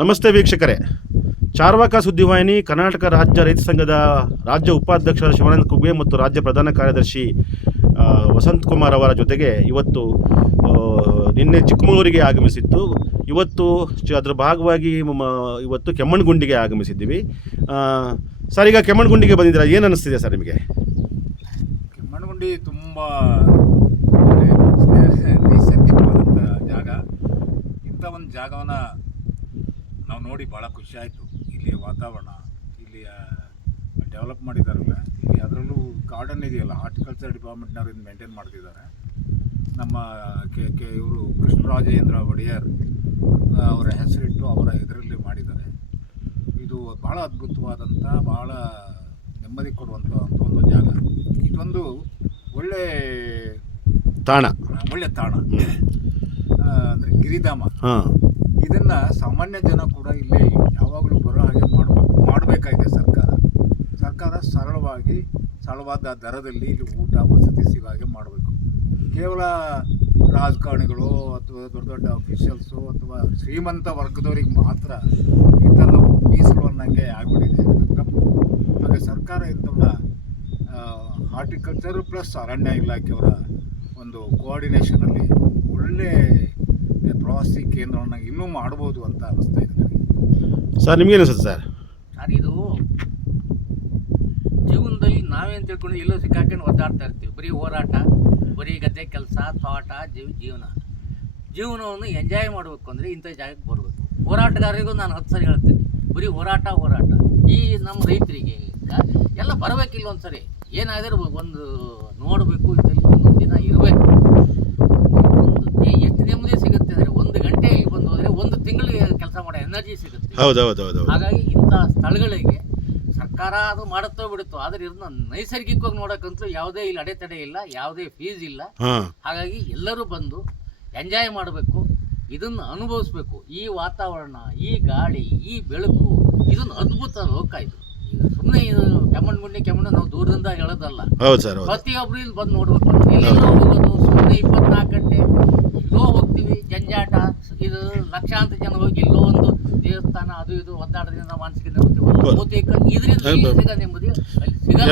ನಮಸ್ತೆ ವೀಕ್ಷಕರೇ. ಚಾರ್ವಾಕ ಸುದ್ದಿವಾಹಿನಿ ಕರ್ನಾಟಕ ರಾಜ್ಯ ರೈತ ಸಂಘದ ರಾಜ್ಯ ಉಪಾಧ್ಯಕ್ಷ ಶಿವಾನಂದ ಕುಗ್ವೆ ಮತ್ತು ರಾಜ್ಯ ಪ್ರಧಾನ ಕಾರ್ಯದರ್ಶಿ ವಸಂತ್ ಕುಮಾರ್ ಅವರ ಜೊತೆಗೆ ಇವತ್ತು ನಿನ್ನೆ ಚಿಕ್ಕಮಗಳೂರಿಗೆ ಆಗಮಿಸಿತ್ತು. ಇವತ್ತು ಅದರ ಭಾಗವಾಗಿ ಇವತ್ತು ಕೆಮ್ಮಣ್ಣಗುಂಡಿಗೆ ಆಗಮಿಸಿದ್ದೀವಿ. ಸರ್, ಈಗ ಕೆಮ್ಮಣ್ಣಗುಂಡಿಗೆ ಬಂದಿದ್ದೀರಾ? ಏನು ಅನ್ನಿಸ್ತಿದೆ ಸರ್ ನಿಮಗೆ? ಕೆಮ್ಮಣ್ಣಗುಂಡಿ ತುಂಬ ನೈಸರ್ಗಿಕವಾದಂಥ ಜಾಗ. ಇಂಥ ಒಂದು ಜಾಗವನ್ನು ನೋಡಿ ಭಾಳ ಖುಷಿ ಆಯಿತು. ಇಲ್ಲಿಯ ವಾತಾವರಣ ಇಲ್ಲಿಯ ಡೆವಲಪ್ ಮಾಡಿದಾರಲ್ಲ ಇಲ್ಲಿ ಅದರಲ್ಲೂ ಗಾರ್ಡನ್ ಇದೆಯಲ್ಲ ಹಾರ್ಟಿಕಲ್ಚರ್ ಡಿಪಾರ್ಟ್ಮೆಂಟ್ನವ್ರು ಮೇಂಟೈನ್ ಮಾಡ್ತಿದ್ದಾರೆ ನಮ್ಮ ಕೆ ಕೆ ಇವರು ಕೃಷ್ಣರಾಜೇಂದ್ರ ಒಡೆಯರ್ ಅವರ ಹೆಸರಿಟ್ಟು ಅವರ ಇದರಲ್ಲಿ ಮಾಡಿದ್ದಾರೆ. ಇದು ಭಾಳ ಅದ್ಭುತವಾದಂಥ ಭಾಳ ನೆಮ್ಮದಿ ಕೊಡುವಂಥ ಒಂದು ಜಾಗ. ಇದೊಂದು ಒಳ್ಳೆ ತಾಣ. ಒಳ್ಳೆ ತಾಣ. ಅಂದರೆ ಗಿರಿಧಾಮ. ಹಾಂ. ಇದನ್ನ ಸಾಮಾನ್ಯ ಜನ ಕೂಡ ಇಲ್ಲಿ ಯಾವಾಗಲೂ ಬರೋ ಹಾಗೆ ಮಾಡಬೇಕು ಮಾಡಬೇಕಾಗಿದೆ ಸರ್ಕಾರ. ಸರ್ಕಾರ ಸರಳವಾಗಿ ಸರಳವಾದ ದರದಲ್ಲಿ ಇಲ್ಲಿ ಊಟ, ವಸತಿ ಸಿಗೋ ಮಾಡಬೇಕು. ಕೇವಲ ರಾಜಕಾರಣಿಗಳು ಅಥವಾ ದೊಡ್ಡ ದೊಡ್ಡ ಅಫಿಷಿಯಲ್ಸು ಅಥವಾ ಶ್ರೀಮಂತ ವರ್ಗದವರಿಗೆ ಮಾತ್ರ ಈ ಮೀಸಲು ಅನ್ನೋಂಗೆ ಆಗಿಬಿಟ್ಟಿದೆ. ತಪ್ಪು ಹಾಗೆ ಸರ್ಕಾರ ಇಂಥವನ್ನ ಹಾರ್ಟಿಕಲ್ಚರ್ ಪ್ಲಸ್ ಅರಣ್ಯ ಇಲಾಖೆಯವರ ಒಂದು ಕೋಆರ್ಡಿನೇಷನಲ್ಲಿ ಒಳ್ಳೆ ಪ್ರವಾಸಿ ಕೇಂದ್ರವನ್ನು ಇನ್ನೂ ಮಾಡ್ಬೋದು ಅಂತ ಅನಿಸ್ತಾ ಇದೆ ಸರ್ ನಿಮ್ಗೆ ಅನಿಸುತ್ತೆ ಸರ್? ಸರ್ ಇದು ಜೀವನದಲ್ಲಿ ನಾವೇನು ತಿಳ್ಕೊಂಡು ಎಲ್ಲೋ ಸಿಕ್ಕಾಕೊಂಡು ಒದ್ದಾಡ್ತಾ ಇರ್ತೀವಿ. ಬರೀ ಹೋರಾಟ ಬರೀ ಗದ್ದೆ ಕೆಲಸ ತೋಟ ಜೀವ ಜೀವನ. ಜೀವನವನ್ನು ಎಂಜಾಯ್ ಮಾಡಬೇಕು ಅಂದರೆ ಇಂಥ ಜಾಗಕ್ಕೆ ಬರಬೇಕು. ಹೋರಾಟಗಾರರಿಗೂ ನಾನು ಹತ್ತು ಸರಿ ಹೇಳ್ತೀನಿ. ಬರೀ ಹೋರಾಟ ಹೋರಾಟ. ಈ ನಮ್ಮ ರೈತರಿಗೆ ಎಲ್ಲ ಬರಬೇಕಿಲ್ಲ ಒಂದು ಸರಿ ಏನಾದರೂ ಒಂದು ನೋಡಬೇಕು ಇದರಲ್ಲಿ ಒಂದೊಂದು ದಿನ ಇರಬೇಕು ಒಂದು ಎಷ್ಟು ನೆಮ್ಮದಿ ಸಿಗುತ್ತೆ ಅಂದರೆ ಒಂದು ಗಂಟೆ ಇಲ್ಲಿ ಬಂದು ಹೋದರೆ ಒಂದು ತಿಂಗಳಿಗೆ ಕೆಲಸ ಮಾಡೋ ಎನರ್ಜಿ ಸಿಗುತ್ತೆ. ಹೌದು ಹೌದು ಹೌದು ಹೌದು ಹಾಗಾಗಿ ಇಂಥ ಸ್ಥಳಗಳಿಗೆ ಸರ್ಕಾರ ಅದು ಮಾಡುತ್ತೋ ಬಿಡುತ್ತೋ ಆದ್ರೆ ಇದನ್ನ ನೈಸರ್ಗಿಕವಾಗಿ ನೋಡಕ್ಕಂತೂ ಯಾವುದೇ ಇಲ್ಲಿ ಅಡೆತಡೆ ಇಲ್ಲ ಯಾವುದೇ ಫೀಸ್ ಇಲ್ಲ. ಹಾಗಾಗಿ ಎಲ್ಲರೂ ಬಂದು ಎಂಜಾಯ್ ಮಾಡಬೇಕು ಇದನ್ನ ಅನುಭವಿಸ್ಬೇಕು. ಈ ವಾತಾವರಣ ಈ ಗಾಳಿ ಈ ಬೆಳಕು ಇದೊಂದು ಅದ್ಭುತ ಲೋಕ ಇದು. ಈಗ ಸುಮ್ಮನೆ ಇದು ಕೆಮ್ಮಣ್ಣಗುಂಡಿ ಕೆಮ್ಮಣ್ಣು ನಾವು ದೂರದಿಂದ ಹೇಳೋದಲ್ಲ. ಪ್ರತಿಯೊಬ್ಬರು ಇಲ್ಲಿ ಬಂದು ನೋಡ್ಬೇಕು. ಹೋಗೋದು ಸುಮ್ಮನೆ ಇಪ್ಪತ್ನಾಲ್ಕು ಗಂಟೆ ಇದು ಲಕ್ಷಾಂತರ ಜನ ಹೋಗಿ ಎಲ್ಲೋ ಒಂದು ದೇವಸ್ಥಾನ ಅದು ಇದು ಒದ್ದಾಡೋದ್ರಿಂದ ಮಾನಸಿಕ ನೆಮ್ಮದಿ ಬಹುತೇಕ ಇದರಿಂದ ನೆಮ್ಮದಿ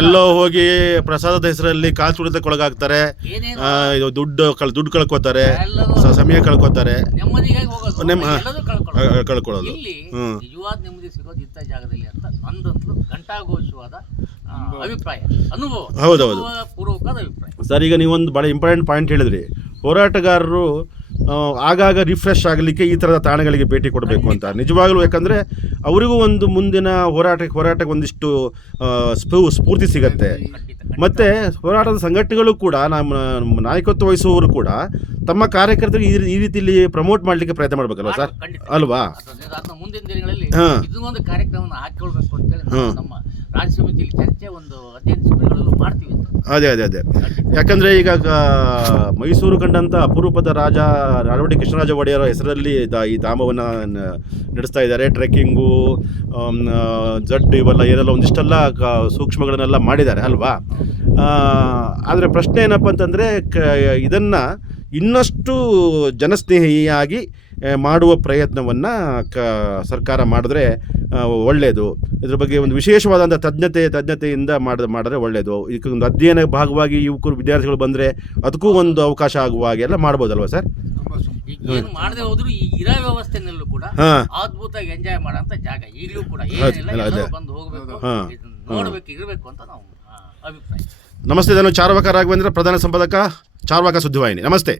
ಎಲ್ಲೋ ಹೋಗಿ ಪ್ರಸಾದದ ಹೆಸರಲ್ಲಿ ಕಾಲು ತುಳಿತಕ್ಕೊಳಗಾಗ್ತಾರೆ ಒಳಗಾಗ್ತಾರೆ. ಇದು ದುಡ್ಡು ಕಳ್ ದುಡ್ಡು ಕಳ್ಕೊತಾರೆ. ಸಮಯ ಕಳ್ಕೊತಾರೆ. ನೆಮ್ಮದಿಗಾಗಿ ಹೋಗೋದು. ಕಳ್ಕೊಳ್ಳೋದು. ಇಲ್ಲಿ ನಿಜವಾದ ನೆಮ್ಮದಿ ಸಿಗೋದು ಇಂಥ ಜಾಗದಲ್ಲಿ ಅಂತ ನಂದಂತಲೂ ಘಂಟಾಘೋಷವಾದ ಅಭಿಪ್ರಾಯ. ಅನುಭವ. ಹೌದೌದು. ಪೂರ್ವಕವಾದ ಅಭಿಪ್ರಾಯ. ಸರ್ ಈಗ ನೀವೊಂದು ಭಾಳ ಇಂಪಾರ್ಟೆಂಟ್ ಪಾಯಿಂಟ್ ಹೇಳಿದ್ರಿ. ಹೋರಾಟಗಾರರು ಆಗಾಗ ರಿಫ್ರೆಶ್ ಆಗಲಿಕ್ಕೆ ಈ ಥರದ ತಾಣಗಳಿಗೆ ಭೇಟಿ ಕೊಡಬೇಕು ಅಂತ. ನಿಜವಾಗ್ಲೂ ಯಾಕಂದರೆ ಅವರಿಗೂ ಒಂದು ಮುಂದಿನ ಹೋರಾಟಕ್ಕೆ ಹೋರಾಟಕ್ಕೆ ಒಂದಿಷ್ಟು ಸ್ಪೂ ಸ್ಫೂರ್ತಿ ಸಿಗತ್ತೆ. ಮತ್ತು ಹೋರಾಟದ ಸಂಘಟನೆಗಳು ಕೂಡ ನಮ್ಮ ನಾಯಕತ್ವ ವಹಿಸುವವರು ಕೂಡ ತಮ್ಮ ಕಾರ್ಯಕರ್ತರಿಗೆ ಈ- ಈ ರೀತಿಯಲ್ಲಿ ಪ್ರಮೋಟ್ ಮಾಡಲಿಕ್ಕೆ ಪ್ರಯತ್ನ ಮಾಡಬೇಕಲ್ವ ಸರ್? ಅಲ್ವಾ? ಮುಂದಿನ ದಿನಗಳಲ್ಲಿ ಹಾಂ. ಕಾರ್ಯಕ್ರಮ ಹಾಕಿಕೊಳ್ಬೇಕು ಅಂತೇಳಿ ಹಾ. ನಮ್ಮ ಒಂದು ಅದೇ ಅದೇ ಅದೇ. ಯಾಕಂದರೆ ಈಗ ಮೈಸೂರು ಕಂಡಂಥ ಅಪರೂಪದ ರಾಜ ರಾಡವಡಿ ಕೃಷ್ಣರಾಜ ಒಡೆಯರ ಹೆಸರಲ್ಲಿ ಈ ಧಾಮವನ್ನು ನಡೆಸ್ತಾ ಇದ್ದಾರೆ. ಟ್ರೆಕ್ಕಿಂಗು ಜಡ್ ಇವೆಲ್ಲ ಏನೆಲ್ಲ ಒಂದಿಷ್ಟೆಲ್ಲ ಸೂಕ್ಷ್ಮಗಳನ್ನೆಲ್ಲ ಮಾಡಿದ್ದಾರೆ, ಅಲ್ವಾ? ಆದರೆ ಪ್ರಶ್ನೆ ಏನಪ್ಪ ಅಂತಂದರೆ ಕ, ಇದನ್ನು ಇನ್ನಷ್ಟು ಜನಸ್ನೇಹಿಯಾಗಿ ಮಾಡುವ ಪ್ರಯತ್ನವನ್ನು ಕ ಸರ್ಕಾರ ಮಾಡಿದ್ರೆ ಒಳ್ಳೆಯದು ಇದ್ರ ಬಗ್ಗೆ ಒಂದು ವಿಶೇಷವಾದಂಥ ತಜ್ಞತೆ ತಜ್ಞತೆಯಿಂದ ಮಾಡಿದ ಮಾಡಿದ್ರೆ ಒಳ್ಳೆಯದು ಇದಕ್ಕೆ ಒಂದು ಅಧ್ಯಯನ ಭಾಗವಾಗಿ ಯುವಕರು ವಿದ್ಯಾರ್ಥಿಗಳು ಬಂದರೆ ಅದಕ್ಕೂ ಒಂದು ಅವಕಾಶ ಆಗುವ ಹಾಗೆ ಎಲ್ಲ ಮಾಡ್ಬೋದಲ್ವ ಸರ್? ತುಂಬ ಏನು ಮಾಡದೆ ಹೋದ್ರು ಈ ಇರೋ ವ್ಯವಸ್ಥೆನಲ್ಲೂ ಕೂಡ ಅದ್ಭುತವಾಗಿ ಎಂಜಾಯ್ ಮಾಡೋಂಥ ಜಾಗ ಈಗಲೂ ಕೂಡ. ಏನಿಲ್ಲ ಅಲ್ಲ, ಬಂದು ಹೋಗ್ಬೇಕು ಹಾ. ನೋಡ್ಬೇಕು ಇರಬೇಕು ಅಂತ ನಾವು ಅಭಿಪ್ರಾಯ. ನಮಸ್ತೆ ನಾನು ಚಾರ್ವಾಕ ರಾಘವೇಂದ್ರ ಪ್ರಧಾನ ಸಂಪಾದಕ. ಚಾರ್ವಾಕ ಸುದ್ದಿವಾಹಿನಿ ನಮಸ್ತೆ